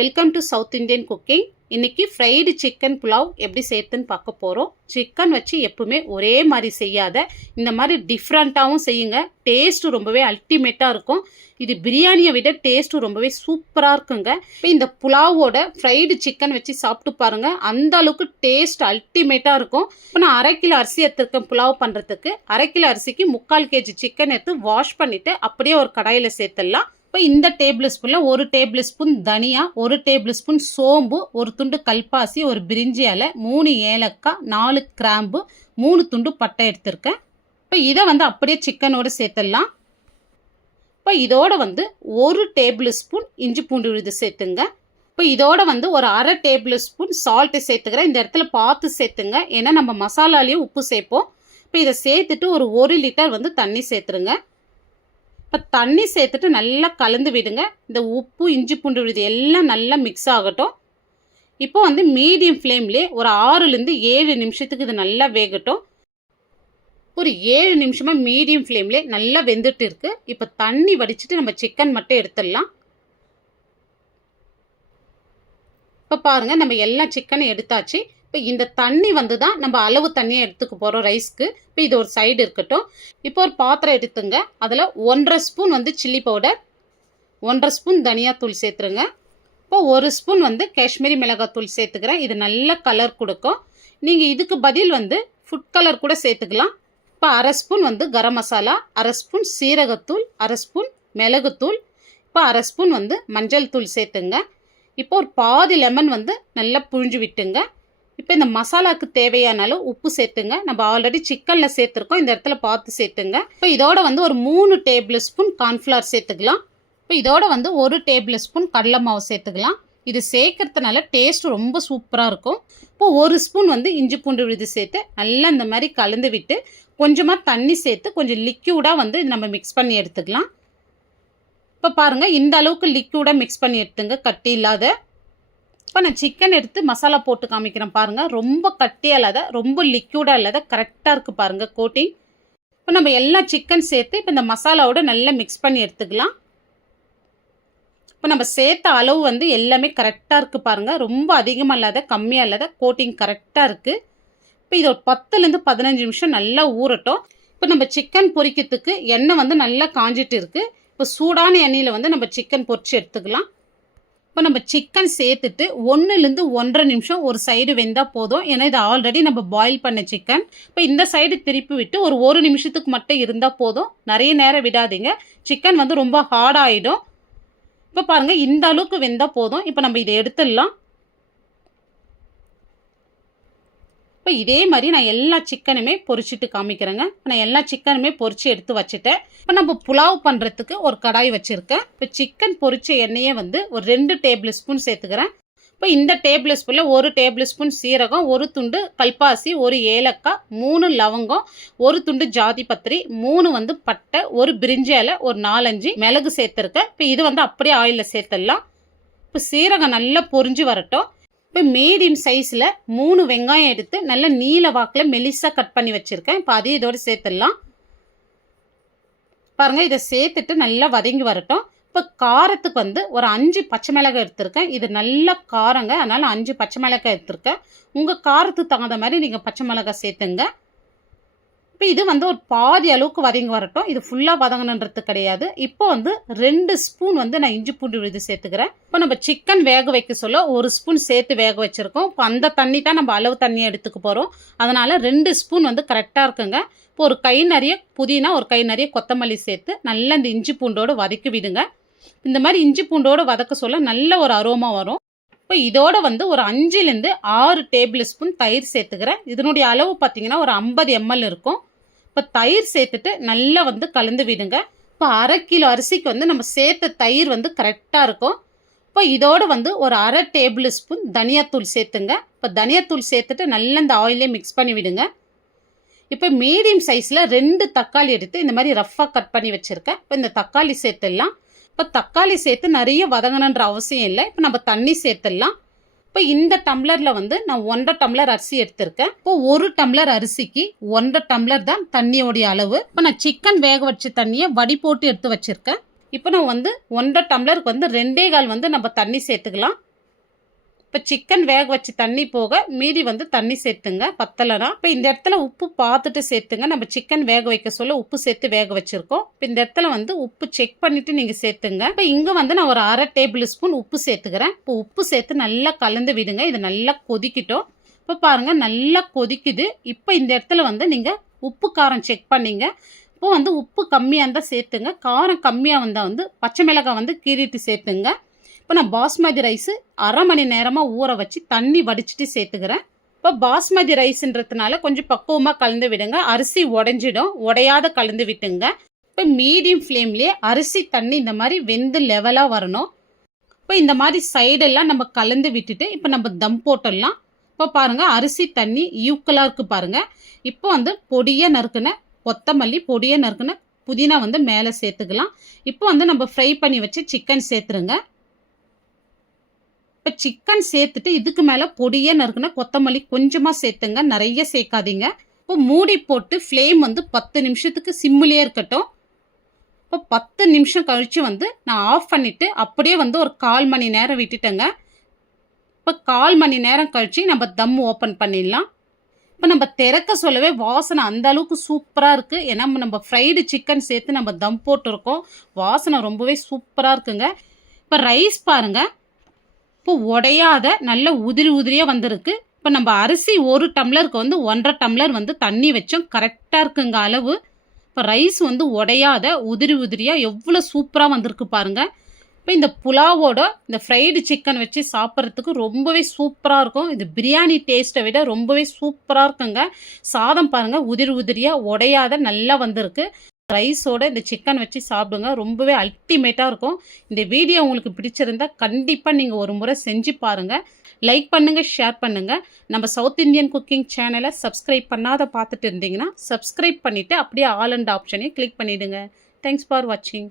Welcome to south Indian cooking. இன்னைக்கு fried chicken pulao எப்படி செய்யறதுன்னு பார்க்க போகிறோம். சிக்கன் வச்சு எப்பவுமே ஒரே மாதிரி செய்யாத, இந்த மாதிரி டிஃப்ரெண்ட்டாகவும் செய்யுங்க. டேஸ்ட்டு ரொம்பவே அல்டிமேட்டாக இருக்கும். இது பிரியாணியை விட டேஸ்ட்டு ரொம்பவே சூப்பராக இருக்குங்க. இப்போ இந்த புலாவோட ஃப்ரைடு சிக்கன் வச்சு சாப்பிட்டு பாருங்கள், அந்த அளவுக்கு டேஸ்ட் அல்டிமேட்டாக இருக்கும். இப்போ நான் 1/2 கிலோ அரிசி எடுத்துருக்கேன் புலாவ் பண்ணுறதுக்கு. 1/2 கிலோ அரிசிக்கு 3/4 கேஜி சிக்கன் எடுத்து வாஷ் பண்ணிவிட்டு அப்படியே ஒரு கடாயில் சேர்த்துடலாம். இப்போ இந்த டேபிள் ஸ்பூனில் 1 டேபிள் ஸ்பூன் தனியா, 1 டேபிள் ஸ்பூன் சோம்பு, 1 துண்டு கல்பாசி, 1 பிரிஞ்சி இலை, 3 ஏலக்காய், 4 கிராம்பு, 3 துண்டு பட்டை எடுத்திருக்கேன். இப்போ இதை அப்படியே சிக்கனோடு சேர்த்துடலாம். இப்போ இதோட 1 டேபிள் ஸ்பூன் இஞ்சி பூண்டு விழுது சேர்த்துங்க. இப்போ இதோட ஒரு 1/2 டேபிள் ஸ்பூன் சால்ட்டு சேர்த்துக்கிறேன். இந்த இடத்துல பார்த்து சேர்த்துங்க, ஏன்னா நம்ம மசாலாலேயும் உப்பு சேர்ப்போம். இப்போ இதை சேர்த்துட்டு ஒரு 1 லிட்டர் தண்ணி சேர்த்துருங்க. இப்போ தண்ணி சேர்த்துட்டு நல்லா கலந்து விடுங்க. இந்த உப்பு இஞ்சி பூண்டு விழுது எல்லாம் நல்லா மிக்ஸ் ஆகட்டும். இப்போ மீடியம் ஃப்ளேம்லேயே ஒரு 6லேருந்து 7 நிமிஷத்துக்கு இது நல்லா வேகட்டும். ஒரு 7 நிமிஷமாக மீடியம் ஃப்ளேம்லேயே நல்லா வெந்துட்டு இருக்கு. இப்போ தண்ணி வடிச்சிட்டு நம்ம சிக்கன் மட்டும் எடுத்துடலாம். இப்போ பாருங்கள், நம்ம எல்லா சிக்கனும் எடுத்தாச்சு. இப்போ இந்த தண்ணி தான் நம்ம அளவு தண்ணியை எடுத்துக்க போகிறோம் ரைஸ்க்கு. இப்போ இது ஒரு சைடு இருக்கட்டும். இப்போ ஒரு பாத்திரம் எடுத்துங்க. அதில் 1/2 ஸ்பூன் சில்லி பவுடர், 1/2 ஸ்பூன் தனியாத்தூள் சேர்த்துருங்க. இப்போ 1 ஸ்பூன் காஷ்மீரி மிளகாத்தூள் சேர்த்துக்கிறேன். இது நல்ல கலர் கொடுக்கும். நீங்கள் இதுக்கு பதில் ஃபுட் கலர் கூட சேர்த்துக்கலாம். இப்போ 1/2 ஸ்பூன் கரம் மசாலா, 1/2 ஸ்பூன் சீரகத்தூள், 1/2 ஸ்பூன் மிளகுத்தூள், இப்போ 1/2 ஸ்பூன் மஞ்சள் தூள் சேர்த்துங்க. இப்போ ஒரு பாதி லெமன் நல்லா புழிஞ்சு விட்டுங்க. இப்போ இந்த மசாலாவுக்கு தேவையான அளவு உப்பு சேர்த்துங்க. நம்ம ஆல்ரெடி சிக்கனில் சேர்த்துருக்கோம், இந்த இடத்துல பார்த்து சேர்த்துங்க. இப்போ இதோட ஒரு 3 டேபிள் ஸ்பூன் கார்ன்ஃப்ளவர் சேர்த்துக்கலாம். இப்போ இதோட 1 டேபிள் ஸ்பூன் கடலை மாவு சேர்த்துக்கலாம். இது சேர்க்கறதுனால டேஸ்ட் ரொம்ப சூப்பராக இருக்கும். இப்போ 1 ஸ்பூன் இஞ்சி பூண்டு விழுது சேர்த்து நல்லா இந்த மாதிரி கலந்து விட்டு கொஞ்சமாக தண்ணி சேர்த்து கொஞ்சம் லிக்யூடாக நம்ம மிக்ஸ் பண்ணி எடுத்துக்கலாம். இப்போ பாருங்கள், இந்த அளவுக்கு லிக்யூடாக மிக்ஸ் பண்ணி எடுத்துங்க, கட்டி இல்லாத. இப்போ நான் சிக்கன் எடுத்து மசாலா போட்டு காமிக்கிறேன் பாருங்கள். ரொம்ப கட்டியாக இல்லாத, ரொம்ப லிக்யூடாக இல்லாத, கரெக்டாக இருக்குது பாருங்கள் கோட்டிங். இப்போ நம்ம எல்லா சிக்கன் சேர்த்து இப்போ இந்த மசாலாவோட நல்லா மிக்ஸ் பண்ணி எடுத்துக்கலாம். இப்போ நம்ம சேர்த்த அளவு எல்லாமே கரெக்டாக இருக்குது பாருங்கள். ரொம்ப அதிகமாக இல்லாத, கம்மியாக இல்லாத, கோட்டிங் கரெக்டாக இருக்குது. இப்போ இது ஒரு 10லேருந்து 15 நிமிஷம் நல்லா ஊறட்டும். இப்போ நம்ம சிக்கன் பொரிக்கிறதுக்கு எண்ணெய் நல்லா காஞ்சிட்டு இருக்குது. இப்போ சூடான எண்ணெயில் நம்ம சிக்கன் பொரிச்சு எடுத்துக்கலாம். இப்போ நம்ம சிக்கன் சேர்த்துட்டு 1லேருந்து 1.5 நிமிஷம் ஒரு சைடு வெந்தால் போதும். ஏன்னா இது ஆல்ரெடி நம்ம பாயில் பண்ண சிக்கன். இப்போ இந்த சைடு திருப்பி விட்டு ஒரு 1 நிமிஷத்துக்கு மட்டும் இருந்தால் போதும். நிறைய நேரம் விடாதீங்க, சிக்கன் ரொம்ப ஹார்டாகிடும். இப்போ பாருங்கள், இந்த அளவுக்கு வெந்தால் போதும். இப்போ நம்ம இதை எடுத்துடலாம். இப்போ இதே மாதிரி நான் எல்லா சிக்கனுமே பொரிச்சிட்டு காமிக்கிறேங்க. இப்போ நான் எல்லா சிக்கனுமே பொரிச்சு எடுத்து வச்சுட்டேன். இப்போ நம்ம புலாவ் பண்ணுறதுக்கு ஒரு கடாய் வச்சுருக்கேன். இப்போ சிக்கன் பொரிச்ச எண்ணெயே ஒரு 2 டேபிள் ஸ்பூன் சேர்த்துக்கிறேன். இப்போ இந்த டேபிள் ஸ்பூனில் 1 டேபிள் ஸ்பூன் சீரகம், 1 துண்டு கல்பாசி, 1 ஏலக்காய், 3 லவங்கம், 1 துண்டு ஜாதி பத்திரி, 3 பட்டை, 1 பிரிஞ்சி இலை, ஒரு 4-5 மிளகு சேர்த்துருக்கேன். இப்போ இது அப்படியே ஆயிலில் சேர்த்துடலாம். இப்போ சீரகம் நல்லா பொரிஞ்சு வரட்டும். இப்போ மீடியம் சைஸில் 3 வெங்காயம் எடுத்து நல்லா நீல வாக்கில் மெலிசாக கட் பண்ணி வச்சுருக்கேன். இப்போ அதையும் இதோடு சேர்த்துடலாம். பாருங்கள், இதை சேர்த்துட்டு நல்லா வதங்கி வரட்டும். இப்போ காரத்துக்கு ஒரு 5 பச்சை மிளகாய் எடுத்திருக்கேன். இது நல்லா காரங்க, அதனால் 5 பச்சை மிளகாய் எடுத்திருக்கேன். உங்கள் காரத்துக்கு தகுந்த மாதிரி நீங்கள் பச்சை மிளகாய் சேர்த்துங்க. இப்போ இது ஒரு பாதி அளவுக்கு வதங்கி வரட்டும். இது ஃபுல்லாக வதங்கணுன்றது கிடையாது. இப்போ 2 ஸ்பூன் நான் இஞ்சி பூண்டு விழுது சேர்த்துக்கிறேன். இப்போ நம்ம சிக்கன் வேக வைக்க சொல்ல 1 ஸ்பூன் சேர்த்து வேக வச்சுருக்கோம். இப்போ அந்த தண்ணி தான் நம்ம அளவு தண்ணியை எடுத்துக்க போகிறோம். அதனால் 2 ஸ்பூன் கரெக்டாக இருக்குங்க. இப்போ ஒரு கை நிறைய புதினா, ஒரு கை நிறைய கொத்தமல்லி சேர்த்து நல்லா இந்த இஞ்சி பூண்டோடு வதக்கி விடுங்க. இந்த மாதிரி இஞ்சி பூண்டோடு வதக்க சொல்ல நல்ல ஒரு அரோமா வரும். இப்போ இதோட ஒரு 5லேருந்து 6 டேபிள் ஸ்பூன் தயிர் சேர்த்துக்கிறேன். இதனுடைய அளவு பார்த்திங்கன்னா ஒரு 50 ml இருக்கும். இப்போ தயிர் சேர்த்துட்டு நல்லா கலந்து விடுங்க. இப்போ 1/2 கிலோ அரிசிக்கு நம்ம சேர்த்த தயிர் கரெக்டாக இருக்கும். இப்போ இதோட ஒரு 1/2 டேபிள் ஸ்பூன் தனியாத்தூள் சேர்த்துங்க. இப்போ தனியாத்தூள் சேர்த்துட்டு நல்லா இந்த ஆயிலே மிக்ஸ் பண்ணி விடுங்க. இப்போ மீடியம் சைஸில் 2 தக்காளி எடுத்து இந்த மாதிரி ரஃப்பாக கட் பண்ணி வச்சுருக்கேன். இப்போ இந்த தக்காளி சேர்த்துடலாம். இப்போ தக்காளி சேர்த்து நிறைய வதங்கணுன்ற அவசியம் இல்லை. இப்போ நம்ம தண்ணி சேர்த்துடலாம். இப்போ இந்த டம்ளரில் நான் 1.5 டம்ளர் அரிசி எடுத்திருக்கேன். இப்போ 1 டம்ளர் அரிசிக்கு 1.5 டம்ளர் தான் தண்ணியோடைய அளவு. இப்போ நான் சிக்கன் வேக வச்ச தண்ணியை வடி போட்டு எடுத்து வச்சுருக்கேன். இப்போ நான் 1.5 டம்ளருக்கு 2.25 நம்ம தண்ணி சேர்த்துக்கலாம். இப்போ சிக்கன் வேக வச்சு தண்ணி போக மீதி வந்து தண்ணி சேர்த்துங்க பத்தலைனா. இப்போ இந்த இடத்துல உப்பு பார்த்துட்டு சேர்த்துங்க. நம்ம சிக்கன் வேக வைக்க சொல்ல உப்பு சேர்த்து வேக வச்சுருக்கோம். இப்போ இந்த இடத்துல வந்து உப்பு செக் பண்ணிவிட்டு நீங்கள் சேர்த்துங்க. இப்போ இங்கே வந்து நான் ஒரு 1/2 டேபிள் ஸ்பூன் உப்பு சேர்த்துக்கிறேன். இப்போ உப்பு சேர்த்து நல்லா கலந்து விடுங்க. இது நல்லா கொதிக்கிட்டோம். இப்போ பாருங்கள் நல்லா கொதிக்குது. இப்போ இந்த இடத்துல வந்து நீங்கள் உப்பு காரம் செக் பண்ணிங்க. இப்போ வந்து உப்பு கம்மியாக இருந்தால் சேர்த்துங்க. காரம் கம்மியாக வந்தால் வந்து பச்சை மிளகாய் வந்து கீறிட்டு சேர்த்துங்க. இப்போ நான் பாஸ்மதி ரைஸு 1/2 மணி நேரமாக ஊற வச்சு தண்ணி வடிச்சிட்டு சேர்த்துக்கிறேன். இப்போ பாஸ்மதி ரைஸுன்றதுனால கொஞ்சம் பக்குவமாக கலந்து விடுங்க. அரிசி உடைஞ்சிடும், உடையாத கலந்து விட்டுங்க. இப்போ மீடியம் ஃப்ளேம்லேயே அரிசி தண்ணி இந்த மாதிரி வெந்து லெவலாக வரணும். இப்போ இந்த மாதிரி சைடெல்லாம் நம்ம கலந்து விட்டுட்டு இப்போ நம்ம தம் போட்டுடலாம். இப்போ பாருங்கள் அரிசி தண்ணி ஈக்குவலாக இருக்குது பாருங்கள். இப்போ வந்து பொடியாக நறுக்குன கொத்தமல்லி, பொடியாக நறுக்குன புதினா வந்து மேலே சேர்த்துக்கலாம். இப்போ வந்து நம்ம ஃப்ரை பண்ணி வச்சு சிக்கன் சேர்த்துருங்க. இப்போ சிக்கன் சேர்த்துட்டு இதுக்கு மேலே பொடியாக நறுக்குன கொத்தமல்லி கொஞ்சமாக சேர்த்துங்க, நிறைய சேர்க்காதீங்க. இப்போ மூடி போட்டு ஃப்ளேம் வந்து 10 நிமிஷத்துக்கு சிம்மிலே இருக்கட்டும். இப்போ 10 நிமிஷம் கழித்து வந்து நான் ஆஃப் பண்ணிவிட்டு அப்படியே வந்து ஒரு 1/4 மணி நேரம் விட்டுட்டேங்க. இப்போ 1/4 மணி நேரம் கழித்து நம்ம தம் ஓப்பன் பண்ணிடலாம். இப்போ நம்ம திறக்க சொல்லவே வாசனை அந்த அளவுக்கு சூப்பராக இருக்குது. ஏன்னா நம்ம ஃப்ரைடு சிக்கன் சேர்த்து நம்ம தம் போட்டிருக்கோம். வாசனை ரொம்பவே சூப்பராக இருக்குங்க. இப்போ ரைஸ் பாருங்கள், இப்போ உடையாத நல்ல உதிரி உதிரியாக வந்திருக்கு. இப்போ நம்ம அரிசி 1 டம்ளருக்கு வந்து 1.5 டம்ளர் வந்து தண்ணி வச்சோம். கரெக்டாக இருக்குங்க அளவு. இப்போ ரைஸ் வந்து உடையாத உதிரி உதிரியாக எவ்வளோ சூப்பராக வந்திருக்கு பாருங்கள். இப்போ இந்த புலாவோட இந்த ஃப்ரைடு சிக்கன் வச்சு சாப்பிட்றதுக்கு ரொம்பவே சூப்பராக இருக்கும். இது பிரியாணி டேஸ்ட்டை விட ரொம்பவே சூப்பராக இருக்குங்க. சாதம் பாருங்கள் உதிரி உதிரியாக உடையாத நல்லா வந்திருக்கு. ரைஸோட இந்த சிக்கன் வச்சு சாப்பிடுங்க, ரொம்பவே அல்டிமேட்டாக இருக்கும். இந்த வீடியோ உங்களுக்கு பிடிச்சிருந்தா கண்டிப்பாக நீங்கள் ஒரு முறை செஞ்சு பாருங்கள். லைக் பண்ணுங்கள், ஷேர் பண்ணுங்கள். நம்ம சவுத் இந்தியன் குக்கிங் சேனலை சப்ஸ்கிரைப் பண்ணாத பார்த்துட்டு இருந்தீங்கன்னா சப்ஸ்கிரைப் பண்ணிவிட்டு அப்படியே ஆல் அண்ட் ஆப்ஷனையும் கிளிக் பண்ணிவிடுங்க. தேங்க்ஸ் ஃபார் வாட்சிங்.